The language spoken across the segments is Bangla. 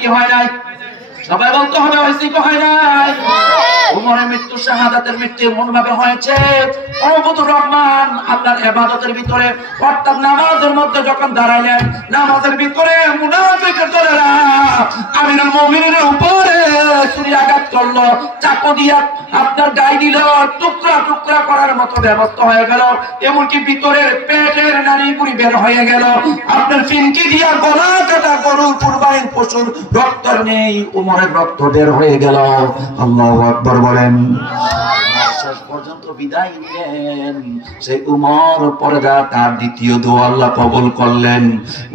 কি হয় নাই? সবাই বলতে হবে হয়েছে কি হয় নাই? উমরের মৃত্যু শাহাদাতের মৃত্যু এমন ভাবে হয়েছে, অনুভূতুর রহমান আল্লাহর ইবাদতের ভিতরে অর্থাৎ নামাজের মধ্যে যখন দাঁড়াইলেন, নামাজের ভিতরে মুনাফিকের দলেরা আমিরুল মুমিনের উপরে ছুরি আঘাত করলো, চাকু দিয়া আপনার গায়ে দিল, টুকরা টুকরা করার মতো ব্যবস্থা হয়ে গেল, এমনকি ভিতরে পেটের নাড়ি বুড়ি বের হয়ে গেল, আপনার ফিনকি দিয়া গলা কাটা গরুর কুরবানির পশুর রক্ত নেই, উমরের রক্ত বের হয়ে গেল। আল্লাহু আকবার বলেন। শেষ পর্যন্ত বিদায় নিলেন সেই উমর, পরে তার দ্বিতীয় দোয়া আল্লাহ কবুল করলেন।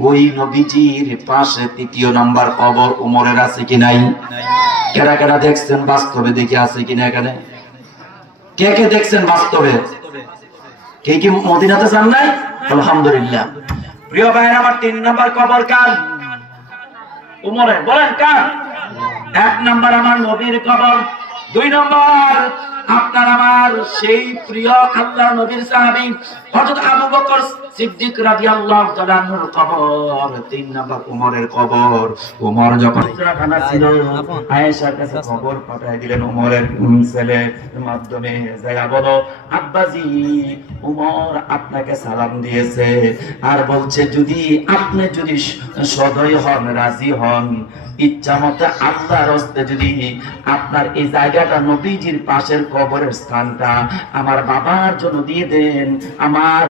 ওই নবীজির পাশে তৃতীয় নাম্বার কবর উমরের আছে কি নাই? কেরা কেরা দেখছেন বাস্তবে? দেখে আছে কিনা এখানে? কে কে দেখছেন বাস্তবে? কে কি মদিনাতে যান নাই? আলহামদুলিল্লাহ। প্রিয় ভাইয়ের আমার, 3 নাম্বার কবর কার? উমরের। বলেন কার? 1 নাম্বার আমার নবীর কবর, 2 নাম্বার আপনার আমার সেই প্রিয় আল্লাহর নবীর সাহাবী হযরত আবু বকর সিদ্দিক রাদিয়াল্লাহু তাআলা আনহুর কবর, 3 নাম্বার উমরের কবর। উমর যখন খানা ছিল, আয়েশার কাছে খবর পাঠিয়ে দিলেন উমরের ছেলের মাধ্যমে, যায়া বলো আব্বাজি উমর আপনাকে সালাম দিয়েছে, আর বলছে যদি আপনি যদি সদয় হন, রাজি হন, ইচ্ছা মতো আল্লাহর হস্তে যদি আপনার এই জায়গাটা নবীজির পাশের কবরের স্থানটা আমার বাবার জন্য দিয়ে দেন, আমার